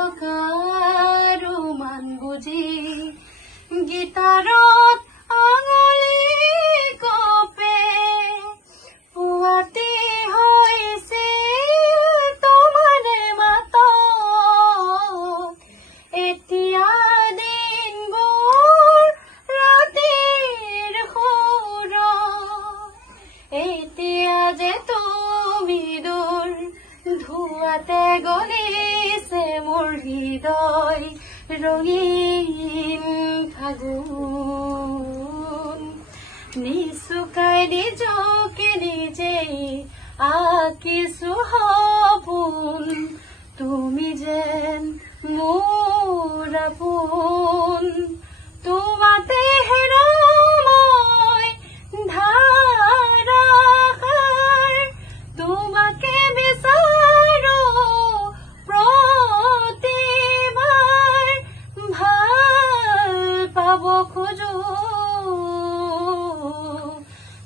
থকাৰ মান বুজি গীটাৰত আঙুলি কপে পুৱাতি হৈছিল তোমাৰে মাতত এতিয়া দিনবোৰ ৰাতিৰ সুৰত এতিয়া যে তুমি দূৰ ধুৱাতে গলিছে মোৰ হৃদয় ৰঙীন ফাগুন নিচুকাই নিজকে নিজেই আঁকিছো সপোন তুমি যেন মোৰ আপোন তোমাতে হেৰা মই ধাৰাসাৰ তোমাকে বিচাৰো প্ৰতিবাৰ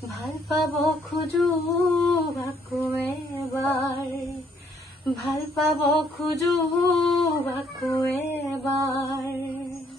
ভাল পাব খোজো আকৌ এবাৰ ভাল পাব খোজো আকৌ এবাৰ